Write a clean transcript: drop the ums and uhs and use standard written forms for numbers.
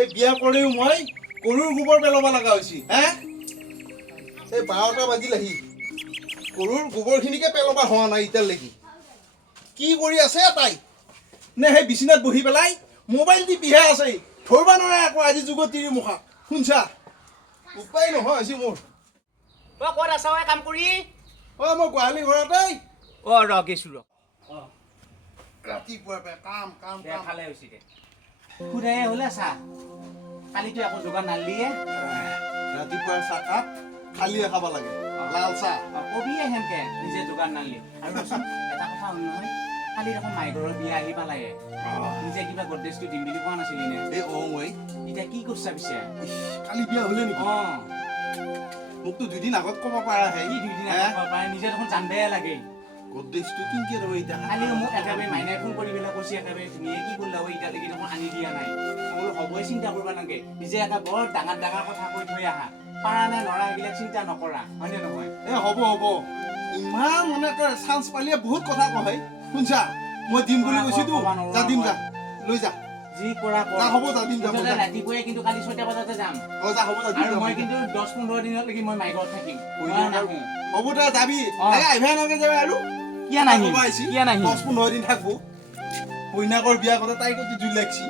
এই বিয়া কৰিও মই গৰুৰ গোবৰ পেলাব লগা হৈছি হে এই 12টা বাজিল আহি গৰুৰ গোবৰখিনিকে পেলাব হোৱা নাই এতিয়ালৈকে কি কৰি আছে তাই নে সেই বিছনাত বহি পেলাই মোবাইল টিপিহে আছে ধৰবা নোৱাৰে আকৌ আজি যুগত তিৰি মুখা শুনছা উপায় নহয় আজি মোৰ তই ক'ত আছ কাম কৰি মই গোহালি ঘৰতে ৰ গেছো ৰ ৰাতিপুৱাৰ পৰা কাম কাম দে কাম ভালে হৈছে দে খুদায়ে হ'লে চা কালিতো একো যোগাৰ নালিয়ে ৰাতিপুৱাৰ চাহকাপ খালিয়ে খাব লাগে লাল চাহ কবিয়ে সেনকে নিজে যোগাৰ নালি আৰু ৰচোন এটা কথা হ'ল নহয় কালি দেখোন মাই ঘৰৰ বিয়া আহি পালায়ে নিজে কিবা গডৰেজটো দিম বুলি কোৱা নাছিলি নে এই ঐ এতিয়া কি কৰিছা পিছে কালি বিয়া হ'লে নেকি মোকতো 2 দিন আগত ক'ব পাৰা হে কি 2 দিন আগত ক'ব পাৰা নিজে দেখোন জানবায়ে লাগে গডৰেজটো কিনকে ৰব এতিয়া কালি মোক একেবাৰে মাইনাই ফোন কৰি পেলাই কৈছে একেবাৰে ধুনীয়া কি কৰিলা এতিয়ালৈকে দেখোন আনি দিয়া নাই মই হ'বই চিন্তা কৰিব নালাগে নিজে এটা বৰ ডাঙৰ ডাঙৰ কথা কৈ থৈ আহা পাৰা নাই ল'ৰা এইবিলাক চিন্তা নকৰা হয়নে নহয় হ'ব ইমান মানে তই চান্স পালিয়ে বহুত কথা কয় শুনছা মই দিম বুলি কৈছিতো যা দিম যা লৈ যা যি কৰা যা হ'ব যা দিম যা ৰাতিপুৱাই কিন্তু কালি 6টা বজাতে যাম যা হ'ব যা আৰু মই কিন্তু 10-15 দিনলৈকে মই মাইকত থাকিম হ'ব তই যাবি আহিবা নকে যাবি আৰু কিয় নাহিম 10-15 দিন থাকবো কইনাকৰ বিয়া কথা তাই কত জুই লাগছি